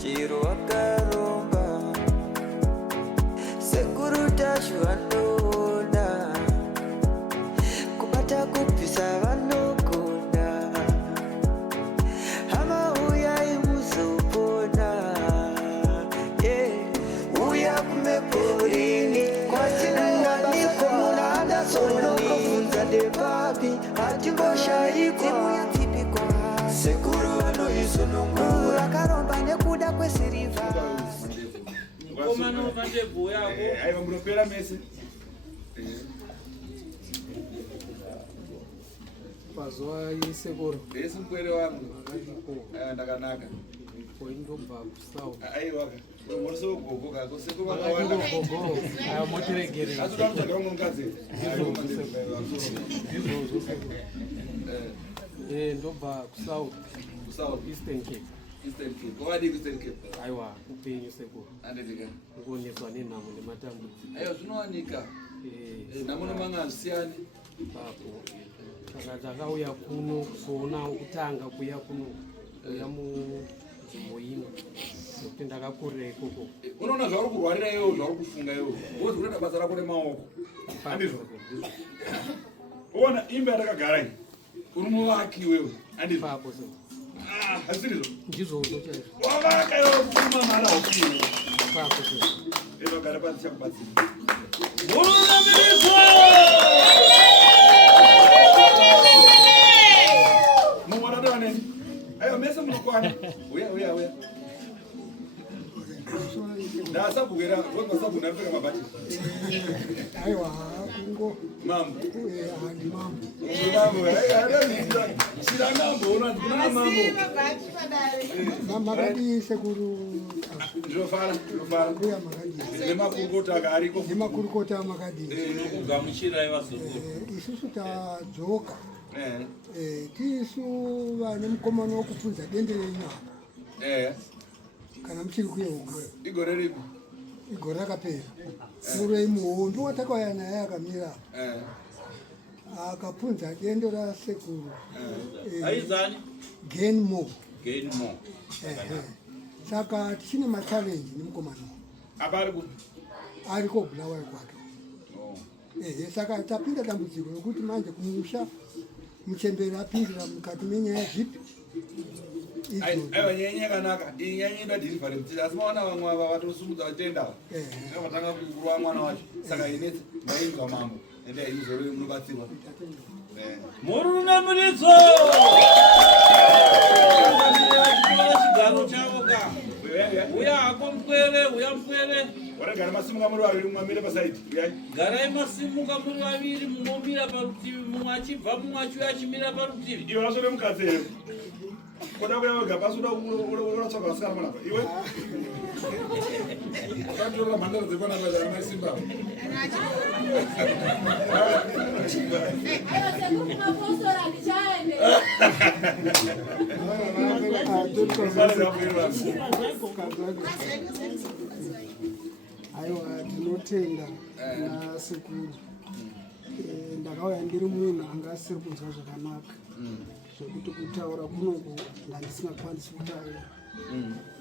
chiro wakaromba sekuru tacho vanona kubata kupisa vanogona hama uyai muzopona uya kumeporini kwatinanganiko munanda sonokofunza ndepapi hatimboshaikwa sekuru vanoizonongura karomba nekuda kwesiriva komano vandevu yako aiva munopera mese pazuva yesekuru esi mupwere wangu ndakanaka koindobva kusauka aiwaka morisogogo kako sekuru gogo motiregerera asitoamutsvagira mumwe mukadzi ndobva kusouth eastern cape kovadii kueastern cape aiwa upenyu sekuru andedika kuoneswa nenhamo nematambudziko aiwa zvinowanika nhamo nemangazvisiyani papo saka takauya kuno kuzoona kutanga kuya kuno kuya munzvimbo ino nokuti ndakakurira ikoko unoona zvauri kurwarira iwo zvauri kufunga iwo wozi kunoita basa rako remaoko andizvo ona imba yatakagara iyi uri muvaki iwewe andizvo papo se hasirizvo ndizvozvo chaizvo wavaka iwe kufuma mari haukiwe papo se evagara pasi chakubatsira murunamirizwa mumwarada vaneni aiwa mese munokwana uya ndasabhukera sabhuna apfeka mabhati aiwa kungo mambo handi mambo shira mambo unandikunana mambo makadi sekuru ndinofara uya makadi nemakurukota akariko nemakurukota makadi nokugamuchira ivazukuru isusu tadzoka tisu vane mukomano wokupfunza dendere inapa kana muchiri kuyeuka igore ripi igore rakapera murwei muhombi watakauya naye akamira akapfunza dendo rasekuru aizani genmo gainmo saka tichine machalenji nemukomano apariku ariko bulawayo kwake saka tapinda dambudziko rokuti manje kumusha muchemberi apindira mukati menyaya zvipi aiwa nyanya yakanaka iyi nyanya ida dhirivharenti asi mawana vamwe ava vatosumudza vatenda vatanga kurwa mwana wacho saka inetsa mainzwa mambo ende inozoreve munobatsirwa murunamiridzo chigaro chavo ka uya hako mpwere uya mpwere waragara masimuka muri vaviri mumwe amire pasaidi uyai garai masimuka muri vaviri munomira parutivi mumwe achibva mumwe achiuya achimira parutivi iwe vasore mukadzi here koda kuya wega pasi udatsvaga vasikana panapa iwe ukatorora mhandara dzepanapa dzana masimba aiwa tinotenda nasekuru ndakauya ndiri munhu anga asiri kunzwa zvakanaka zvekuti kutaura kunoku ndandisingakwanisi kutaura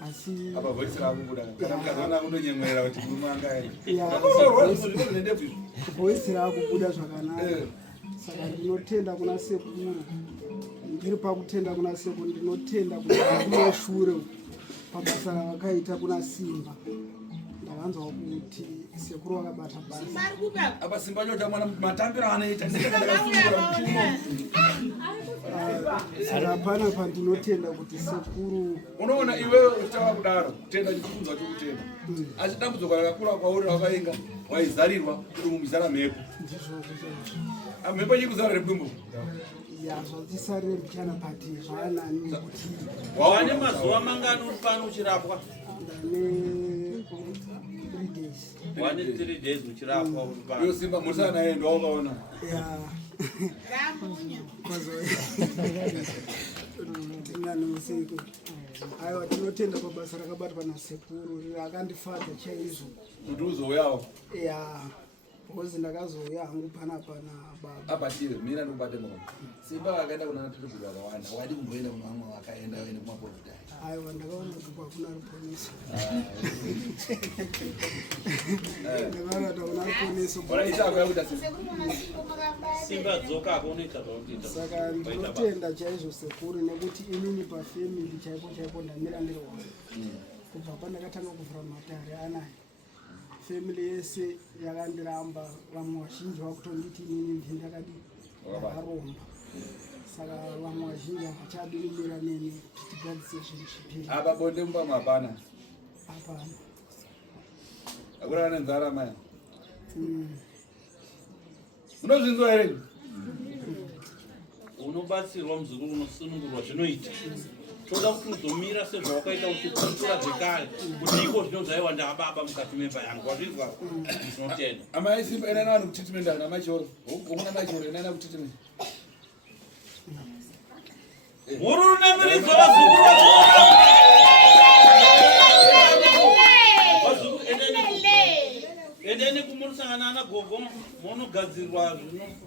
asi apa voisi rakubuda kana mukazoona kundonyemwerera kuti mumangai voisi rakubuda zvakanaka saka ndinotenda kuna sekuru ndiri pakutenda kuna sekuru ndinotenda kuti kumashure pabasa ravakaita kuna simba ndakanzwa kuti sekuru wakabata basa apa simba chota mwana matambiro anoita ndikandakasungura muchiuno saka panapa ndinotenda kuti sekuru unoona iwewe uchitava kudaro kutenda chikukunzwa chokutenda asi dambudziko rakakura kwauri rakainga waizarirwa kuti mumizara mhepo mhepo chikuzara repwimbo yazvachisarire mbichana pati zvaanani kuti wane mazuva mangani uri pano uchirapwa ndane 3 days wane 3 days uchirapwa uri pano iyo simba murisana yeye ndo wakaona nanomuseko aiwa tinotenda pabasa rakabatwa nasekuru rakandifadza chaizvo kuti uzouyawo because ndakazouya hangu panapa nababa abatire mina ndobate munhu simba vakaenda kuna natirikuri vakawanda wadi kumboenda kuna vamwe vakaenda vaende kumaprofita aiwa ndakaona kuti kwakuna ruponeso ndakaona kuti akuna ruponeso isakuyakuita simba dzoka akunoita zvakuita saka ndinotenda chaizvo sekuru nekuti inini pafamily chaipo ndamira ndiri wangu kubva pandakatanga kuvhura matare anaya family yese yakandiramba vamwe vazhinji vakutonditi inini ndindakadi ndakaromba saka vamwe vazhinji havachadimira neni kuti tigadzise zvinhu zvipiri apa bonde mupamwe hapana hapana akurana nenzara maya unozvinzwa here unobatsirwa muzukuru unosunungurwa zvinoita toda kuti uzomira sezvawakaita uchikontora zvekare kuti iko zvinozaiwa ndaababa mukati memba yangu wazvinzwa zvinotenda amai simba enana vanhu kutreatment ana machoro umuna machoro enana kutreatment hururu nemiridzo vazukuru endeni kumurisangana nagogo monogadzirwa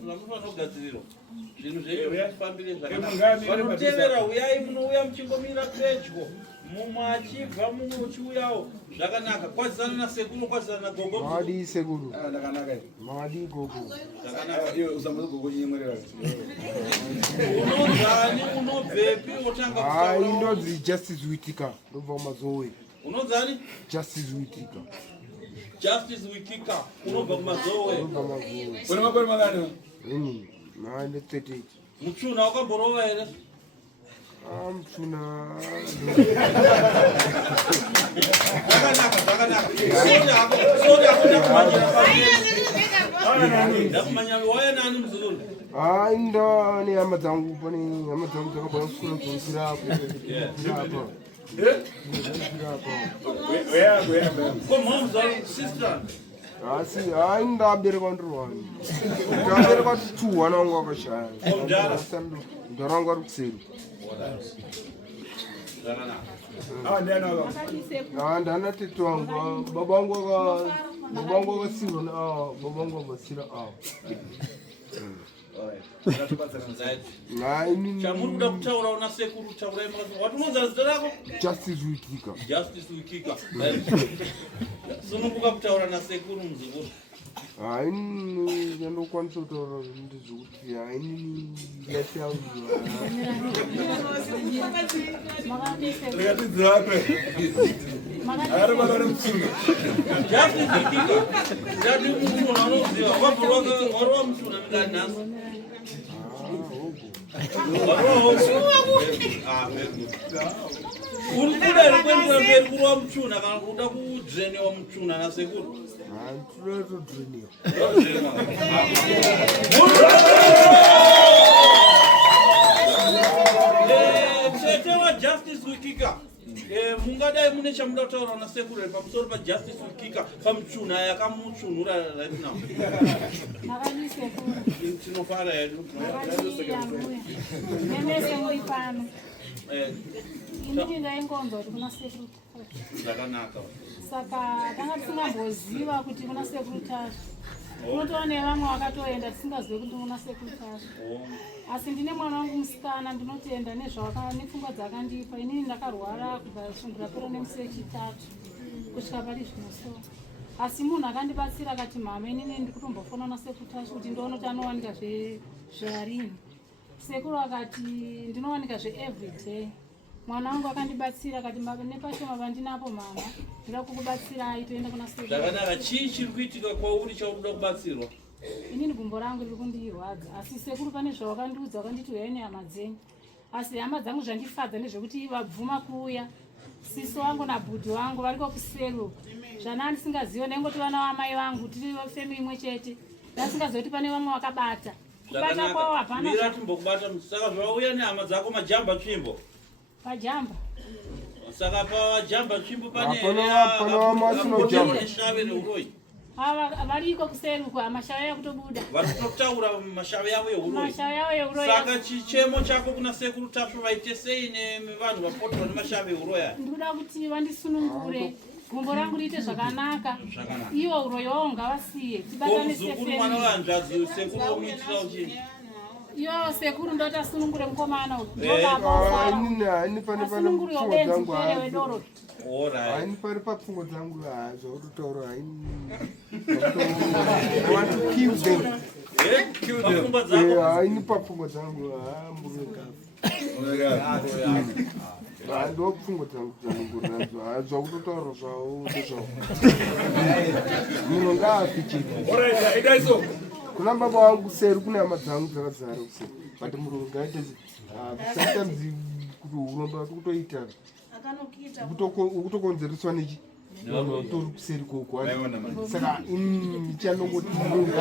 zvamunogadzirirwa zvinhu zvefambire zvakanakvanotevera uyai munouya muchingomira pedyo mumwe achibva mumwe uchiuyawo zvakanaka kwazisana nasekuru kwazisana nagogo mawadi sekuru ndakanaka mawadi gogo zvakanaka iwe usambogogo nyemwerera unonzani unobvepi otanga hai ndodzi justice witika ndobva kumazowe unonzani justice witika justice wikika unobva kumazowe une makore mangani ini naende 38 mutsvuna wakamborova here mtsuna zvakanaka ndakumanyira waya nani muzukuru hai ndane hama dzangu pane hama dzangu dzakabva kusukura dzonzira apa asi hai ndaberekwa ndiri wani ndaberekwa 2 wana wangu wakashaya mudhara wangu ari kuseri ndana tete wangu baba wangu akasirwa baba wangu akasira chamuri kuda kutaura una sekuru taurai wati unonzana zita rako justice wikika sununguka kutaura nasekuru muzukuru haini ndandokwanisa kutaura ndizvokuti haini rikatidzivakwe ari vanori mutsuna justice wikika ndati mutsuna unoziva warova mutsuna minganhasi uri kuda iri kuendera mberi kurova mutsvuna kana kuda kudrenewa mutsvuna nasekuru tete wajustice wikika mungadai mune chamuda kutaura nasekuru pamusoro pajustice wikika pamutsvuna yakamutsvunura right now tinofara hedu nemese muri pano inini ndaingonzwa kuti kuna sekuru zvakanaka saka tanga tisingamboziva kuti kuna sekuru tasha unotoona nevamwe vakatoenda tisingazivi kuti kuna sekuru tasha asi ndine mwana wangu musikana ndinotenda nepfungwa dzakandipa inini ndakarwara kubva rapera nemusi wechitatu kusvika pari zvinoso asi munhu akandibatsira akati mama inini ndikutombofona nasekuru tasha kuti ndoona kuti anowanika zvearini sekuru akati ndinowanika zveeveryday mwana wangu akandibatsira akati nepashoma pandinapo mama ndida kukubatsirai toenda kuna sekuru zvakanaka chii chiri kuitika kwauri chaurikuda kubatsirwa inini gumbo rangu riri kundirwadza asi sekuru pane zvavakandiudza vakanditi uyai nehama dzenyu asi hama dzangu zvandifadza ndezvekuti vabvuma kuuya siso wangu nabhudhi wangu variko kuseruka zvana ndisingazivi ndaingoti vana vamai vangu tiri femili imwe chete ndasingazivi kuti pane vamwe vakabata kubata kwavo hapana mira timbokubata saka zvauya nehama dzako majamba tsvimbo pajamba saka pajamba tsvimbo pane shave neuroi variko kuseruka mashava yakutobuda varikutaura mashava yavo yeuroi saka chichemo chako kuna sekuru tasvo vaite sei nevanhu vapoterwa nemashava euroi aya ndikuda kuti vandisunungure gumbo rangu riite zvakanaka. Iwo uroyo ngavasiye tibatane Muzukuru mwana wanzvadzi sekuru omuitira uchini. Yo sekuru ndoti asunungure mukomana uyu. Haini pane pfungwa dzangu wedoro. haini pari papfungwa dzangu zvakutotaura haini. I want to kill them. Haini papfungwa dzangu ndo pfungwa dzangu dzanongorinadzo zvakutotaura zvavo ndezvavo munhu ngaafichiri kuna baba wangu seri kune hama dzangu dzakadzara kuseri but murungu ngaite sometimes kuti unomba kutoita ukutokonzereswa nechi tori kuseri koko saka chanongoti murungu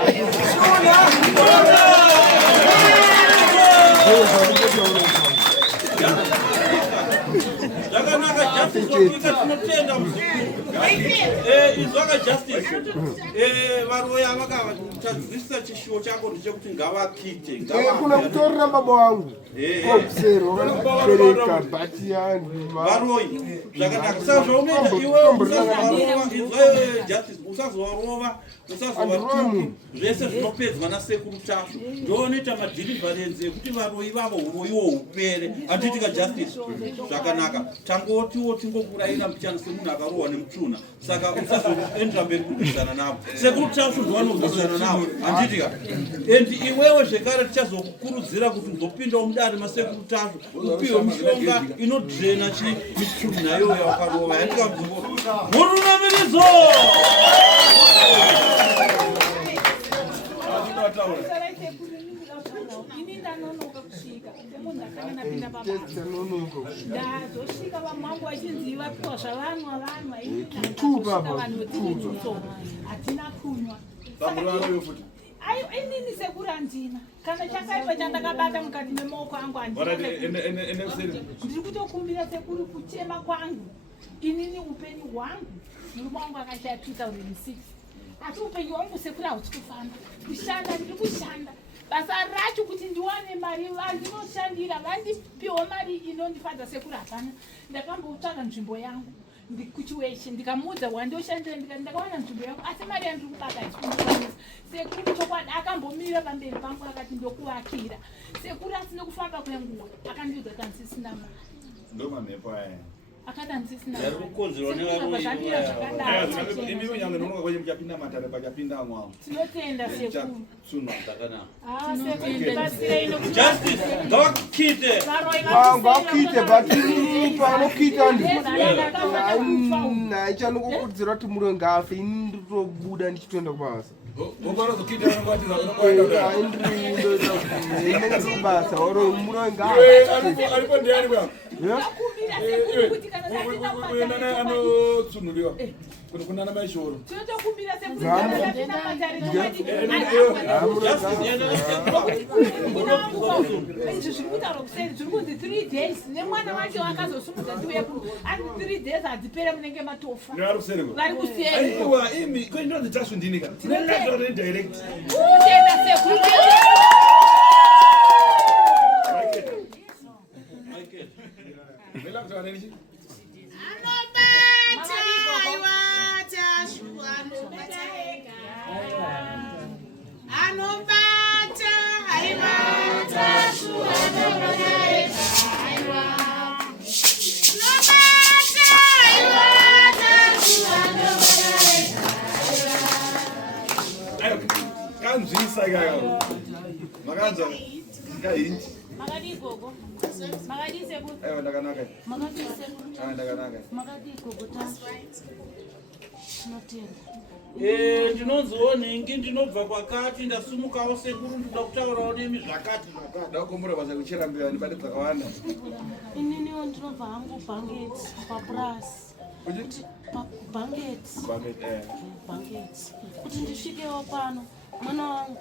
Zvakanaka justice wakuita tinotenda muzukuru. Izvaka justice. Varoya vakatadzisa chishuwo chako ndechekuti ngavakite. Kuna kutorera baba wangu. Kuseri wakatobereka bati yangu. Varoyi. Zvakanaka. Saka zvaunoita iwe usazovarova izvayo justice usazovarova usazovatuki zvese zvinopedzwa nasekuru tacho. Ndoonoita madhilivharenzi ekuti varoyi vavo uroyiwo upere. Atiitika justice. Zvakanaka. Tangotiwo tingokurayira mbichana semunhu akarohwa nemutsvuna. Saka usazoendera mberi kurwisana navo. Sekuru tacho ndovanorwisana navo. Anditika. And iwewe zvekare tichazokukurudzira kuti uzopindawo mudare masekuru tacho. Upiwe mishonga inodhena mitsvuna iyoyo yawakarova. Yandika muzukuru. Murunamiridzo! Ndazosvika vamwangu vachinzi vapiwa zvavanwa hatina kunywa. Inini sekuru handina. Kana chakaipa chandakabata mukati memaoko angu ndiri kutokumbira sekuru kuchema kwangu. Inini upenyu hwangu murume wangu akashaya 2006. Asi upenyu hwangu sekuru hausi kufamba. Kushanda ndiri kushanda. Basa racho kuti ndiwane mari vandinoshandira vandipiwa mari inondifadza sekuru hapana. Ndakambotsvaka nzvimbo yangu kuchiweshe ndikamuudza wandoshandira ndakawana nzvimbo yangu asi mari yandiri kubata haisi sekuru chokwadi akambomira pamberi pangu akati ndokuvakira. Sekuru asina kufamba kwenguva akandiudza kuti handisisina mari. Ndomamhepo aya. Akati handisisina mari. Kukonzerwa nevaroyi. Imimi nyange nonoka kwenye mchapinda matare pachapinda mwangu. Tinotenda sekuru. Tsunwa zvakanaka. Sekuru basire ino Justice ngavakite. ngakite but panokita haichanongokurudzira kuti murwe ngafe ini nditobuda ndichitoenda kubasa inenge kubasa oro murwe ngafe anotsunuliwa kunana maishoro zvirikuti 3 days nemwana wacho akazosumudza ndiuye ani 3 days hadzipere munenge matofa vari kuseri kwendozi tasvindinika direct utenda sekuru kanzvisa ikaka makanzwa kahinji makadi gogo makadi sekuru aiwa ndakanaka makadi sekuru ndakanaka makadi gogo tacho tinotenda Ndinonziwo nhingi ndinobva kwakati ndasumukawo sekuru ndoda kutaurawo nemi zvakati ndakumbura basa kuchera mbeva nibade dzakawanda ininiwo ndinobva hangu bhangeti papurasi bhangeti kuti ndisvikewo pano mwana wangu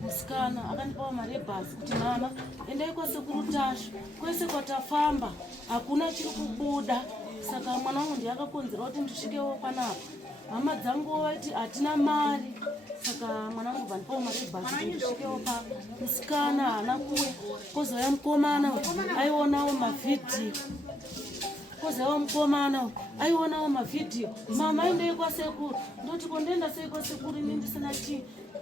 musikana akandipawo mari yebhasi kuti mama endai kwasekuru tasho kwese kwatafamba hakuna chiri kubuda saka mwana wangu ndiye akakonzera kuti ndisvikewo panapa. Hama dzangu vati hatina mari saka mwana wangu vandipawo mari yebhasi kuti ndisvikewo pa musikana haana kuuya kwozouya mukomana aionawo mavhidhiyo kozawo mukomana aionawo mavhidhiyo mama aendei kwasekuru ndoti kondienda sei kwasekuru ini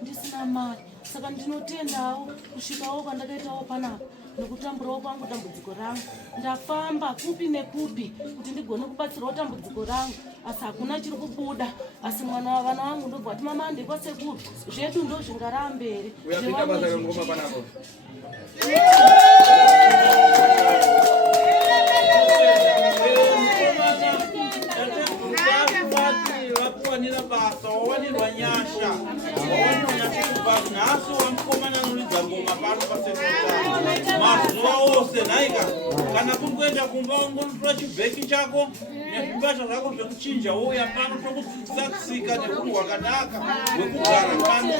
ndisina mari saka ndinotendawo kusvikawo kwandakaitawo panapa nekutamburawo kwangu dambudziko rangu ndafamba kupi nekupi kuti ndigone kubatsirawo dambudziko rangu asi hakuna chiri kubuda asi mwana wavana vangu ndobva kuti mama andei kwasekuru zvedu ndo zvingarava mberi wakuwanira basa wawanirwa nyasha wawanirwa nhasi wamukomana anoridza ngoma pano pasekuru mazuva ose nhaika kana kuri kuenda kumba wangonotora chibheki chako nezvimbasha zvako zvekuchinja wouya pano tokudzidzisa tsika neunhu hwakanaka hwekugara pano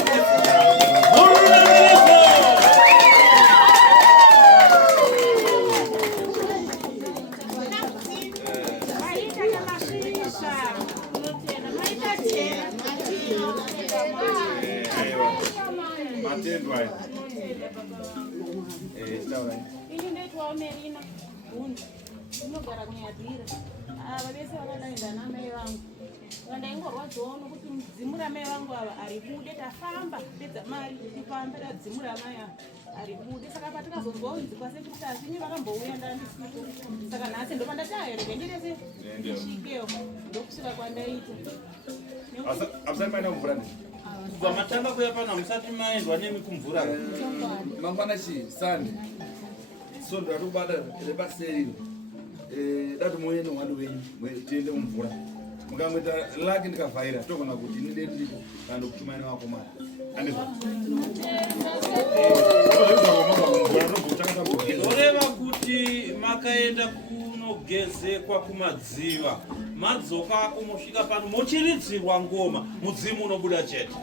ini ndoitwawo merina hunzi inogara kunyadzira ava vese vakadaenda namai vangu vandaingorwadzawo nokuti mudzimura mai vangu ava ari bude tafamba pedza mari tifambe tadzimura mai ava ari bude saka patikazonzwa unzi kwasekuru tasini vakambouya ndandisipo saka nhasi ndopandati ahereke ndirese ndisvikewo ndokusvika kwandaita kubva matanga kuya pana musati maendwa nemi kumvura mangwana sande so ndatobada rebaseriro dati muende mwadi wenyu tiende kumvura mukamwita laki ndikavhaira togona kuti ini dedu ndipo kandi kutumaina wakomana zoreva kuti makaenda kunogezekwa kumadziva madzoka kumosvika pano mochiridzirwa ngoma mudzimu unobuda chete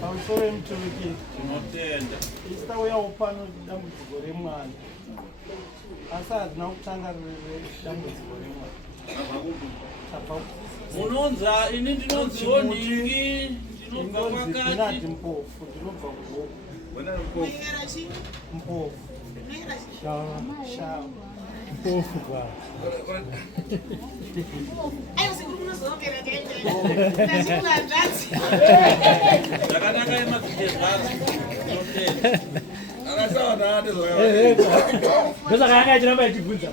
pamusoro emuturukiri tinotenda isitauyawo pano dambudziko remwana asi hazina kutanga dambudziko remwana munonza ini ndinonziwo nhingi ndinobva kwakati mpofu ndinobva kugogo mpofu shava mpofu kwa zvakanaka yemazitezvazi tinotenda ndozvakanga chiramba ichibvunza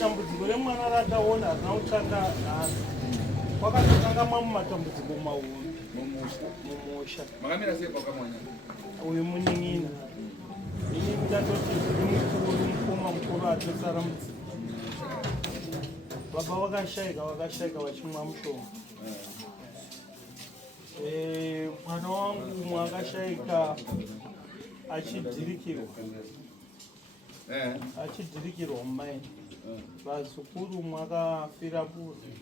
dambudziko remwana rataona harina kutanga nhasi kwakatotanga mamu matambudziko mahulu mumusha makamira sei pakamwanya uyu munin'ina ini ndatoti uri mukuru mukoma mukuru atosara mudzimba baba vakashaika vachimwa mushonga mwana wangu mwakashaika achidhirikirwa mumaini vazukuru mwakafira buzi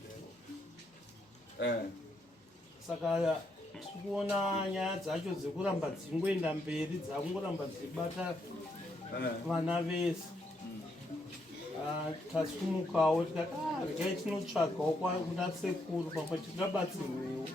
saka tirikuona nyaya dzacho dzekuramba dzingoenda mberi dzakungoramba dzibata vana vese tasumukawo tikati regai tinotsvagawo kuna sekuru pamwe tingabatsirwewo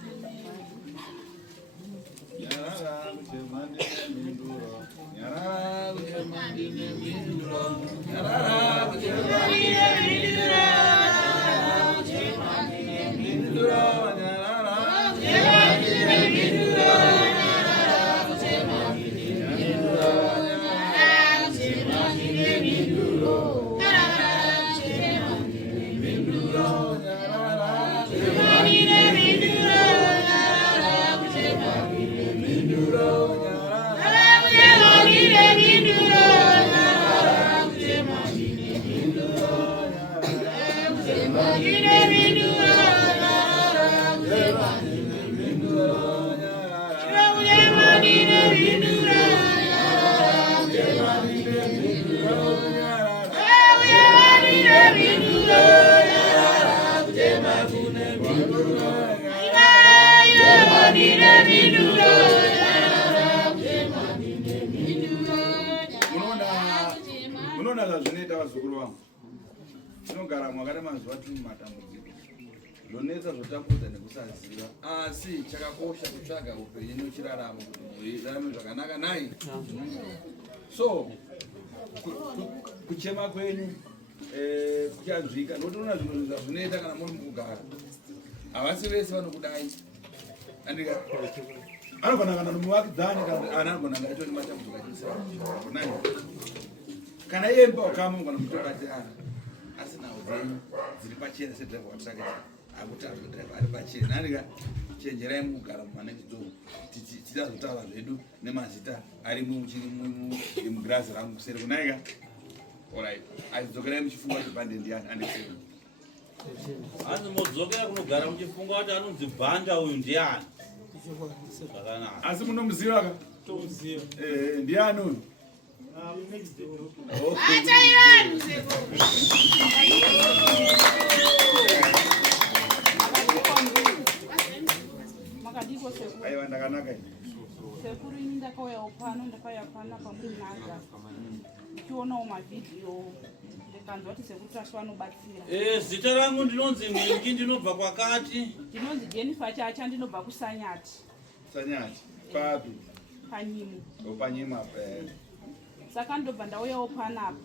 Unoona zvazvinoita vazukuru vangu. Tinogara mwakati mazuva tiri matambudziko. Zvonetsa zvotambudza nekusaziva. Asi chakakosha kutsvaga upenyu nechiraramo kuti muirarame zvakanaka naye. So kuchema kwenyu kuchanzvika notoona zvinhu zvinoita kana muri mukugara. Havasi vese vanokudai. Andika anogona kana nomuvakidzani kana anogona ngaito nematambudziko achisira. Kana iye mba ukama ungona mutobatirana. Asi nawo dzenyu dziri pachena sedriver watsvake akuti driver ari pachena. Andika chenjerai mukugara mumanekidoro tichazotaura zvedu nemazita ari mugirazi rangu kuseri kunaika. Alright. Azidzokerai muchifunga chipande ndiani andisemi. Hanzi modzokera kunogara muchifunga kuti anonzi bhanda uyu ndiani. Asi munomuziva ka? Tomuziva. Ndiani uyu? Makadiko sekuru. Aiwa ndakanaka. Sekuru ini ndakauya pano ndakauya pana pamuri naga. Ndikionawo mavidhiyo ndikanzwa kuti sekuru tashi vanobatsira. Zita rangu ndinonzi Mwingi ndinobva kwakati. Ndinonzi Jennifer Chacha ndinobva kuSanyati. Sanyati. Papi? Panyimo. Panyimo. Saka ndobva ndauyawo panapa.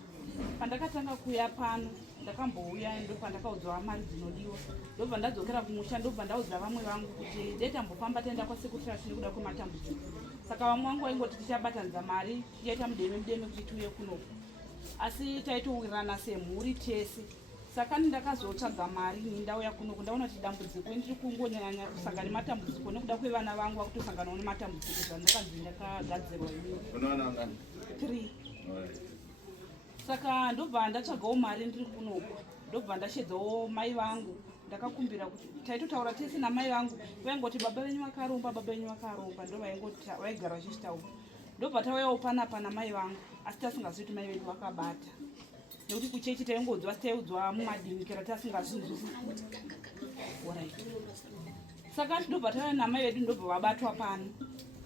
Pandakatanga kuya pano ndakambouya ndopandakaudzwa mari dzinodiwa. Ndobva ndadzokera kumusha ndobva ndaudza vamwe vangu kuti detambofamba taenda kwasekuru tashi nekuda kwematambudziko. Saka vamwe vangu vaingoti tichabatanidza mari tichaita mudeme kuti tiuye kuno. Asi taitowirana semhuri tese. Saka ndakazotsvaga mari ndauya kuno ndaona kuti dambudziko ndiri kungonyanya kusangana nematambudziko nekuda kwevana vangu vakutosanganawo nematambudziko zvandakanzi ndakagadzirwa inini. Unoona ngani? 3. Saka ndobva ndatsvagawo mari ndiri kunoko. Ndobva ndashedzawo mai vangu. Ndakakumbira kuti taitotaura tese namai vangu vaingoti baba venyu vakaromba ndo vaingoti vaigara vachichitaura. Ndobva tauyawo panapa namai vangu asi tasingazivi kuti mai vedu vakabata. Nekuti kuchechi taingodzwa taiudzwa mumadinikira tasingazvinzwisisi. Saka ndobva tauya namai vedu ndobva vabatwa pano.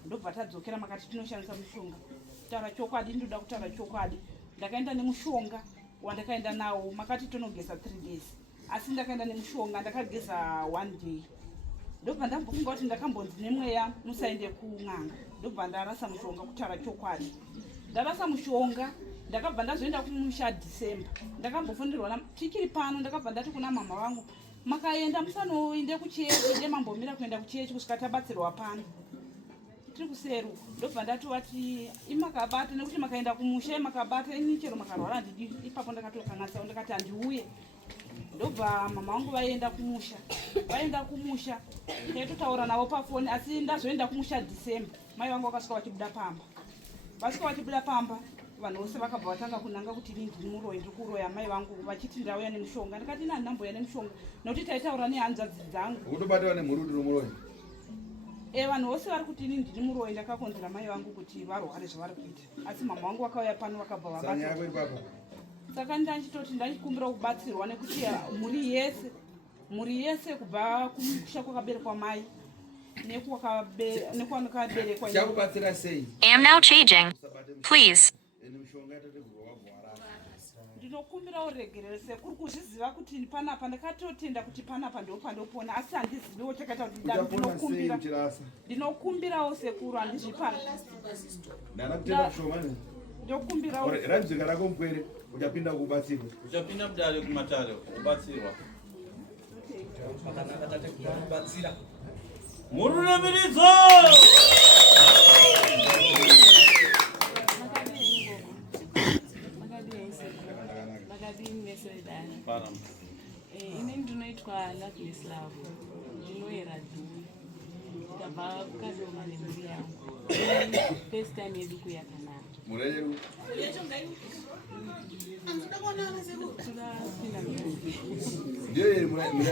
Ndobva tadzokera makati tinoshandisa mushonga. Kutaura chokwadi ndoda kutaura chokwadi. Ndakaenda nemushonga wandakaenda nawo makati tonogeza 3 days. Asi ndakaenda nemushonga ndakageza 1 day. Ndobva ndambofunga kuti ndakambonzi nemweya musaende kun'anga. Ndobva ndarasa mushonga kutaura chokwadi. Ndarasa mushonga ndakabva ndazoenda kumusha December. Ndakambofundirwa tichiri pano ndakabva ndati kuna mama vangu makaenda musanoende kuchechi ndemambomira kuenda kuchechi kusvika tabatsirwa pano. Tiri kuseru ndobva ndati wati imakabata nekuti makaenda kumusha makabata chero makarwara ndidi ipapo ndakatokanatsa ndakati andiuye. Ndobva mama vangu vaenda kumusha taitotaura navo pafoni asi ndazoenda kumusha December. Mai vangu vakasvika vachibuda pamba. Vasvika vachibuda pamba vanhu vose vakabva vatanga kunanga kuti ini ndiri muroyi ndiri kuroya mai vangu vachiti ndauya nemushonga. Ndakati ina ndamboya nemushonga nokuti taitaura nehanzvadzi dzangu. Unobatwa nemhuri uri muroyi? Vanhu vose vari kuti ini ndiri muroyi ndakakonzera mai vangu kuti varware zvavari kuita. Asi mama vangu vakauya pano vakabva vabata. Saka ndachitoti ndachikumbira kubatsirwa nekuti mhuri yese kubva kumusha kwakaberekwa mai nekwakaberekwa. Chakubatsira sei? Am now changing. Please. Ndinokumbira uregerere sekuru kuzviziva kuti panapa ndakatotenda kuti panapa ndopandopona asi handiziviwo chakaita kuti ndinokumbirawo sekuru handizvipana. Ndakutenda kushomani. Ndokumbirawo. Radzika rako mkwere uchapinda kubatsirwa. Uchapinda mudare kumatare kubatsirwa. Murunamiridzo! Ine ndinoitwa Loveless Love. Ndinoyera dhuri. Ndabva kukadoma nemhuri yangu. First time yedu kuya Canada. Mureru. Ndio yeye muradi.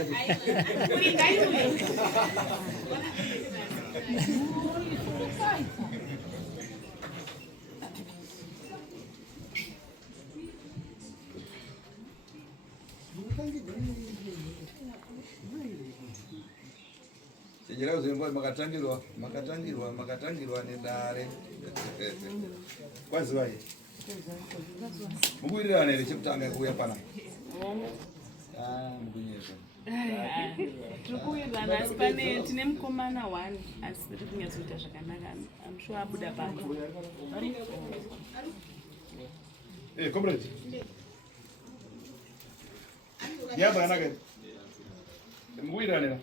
Sejera uzembo makatangirwa nedare. Kwazi vai. mukuirirana here chekutanga kuuya pana mukunyezva tikuwirirana asi pane tine mukomana 1 asi tiri kunyatsoita zvakanaka amushuwa abuda pano comrade nyamba kanaka mukuwirirana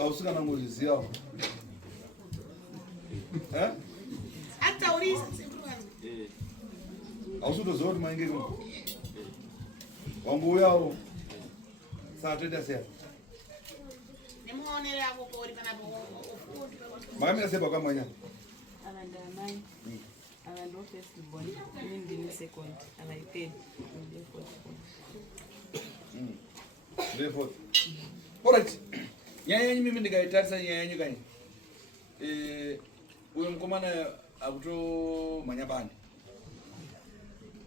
ausikana ngozvizivawo ausutoziva kuti mainge wangouyawo saa toita seya makamira sei pakwamwanya ava ndaamai ava ndo first born ini ndini second ava ithird ndefort alright nyaya yenyu mimi ndikaitarisa nyaya yenyu kanyi uyo mukomana akutomhanya bani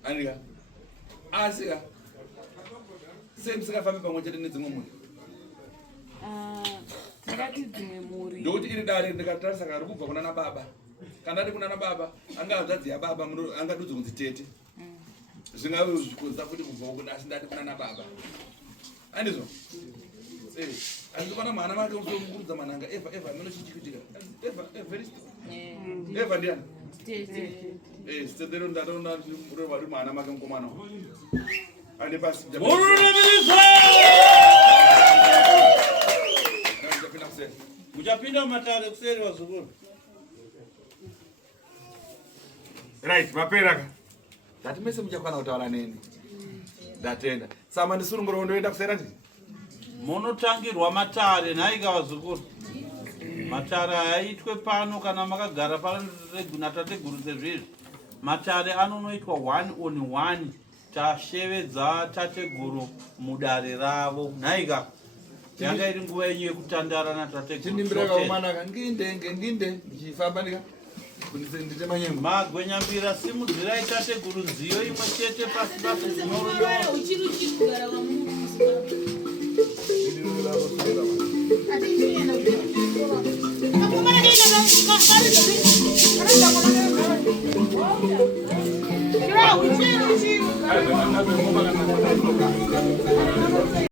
andika asika sei musingafambi pamwe chete nedzimwe mhuri tingati dzimwe mhuri ndokuti iri dare ndikatarisa kari kubva kuna nababa kana ari kuna nababa angazvadzi yababa angadudzi kunzi tete zvingave zvikonza kuti kubva kudasi ndati kuna nababa andizvo andikona mwana make usomungurudza manhanga eva minochichikitika eva ndiani sitendero ndaona vari mwana make mukomana ande pasi muchapinda mumatare kuseri wazukuru right maperaka ndati mese muchakwana kutaura neni ndatenda sama ndisurunguro ndoenda kusera ndii munotangirwa matare nhaika vazukuru matare hayaitwe pano kana makagara pano natateguru sezvizvi matare anonoitwa 1 on 1 tashevedza tateguru mudare ravo nhaika yanga iri nguva yenyu yekutandara natategurutinimbirakaomanaka nginde ndichifamba ndika kundite manyengo magwenyambira simudzirai tateguru nziyo imwe chete pasi pasi dzinorudo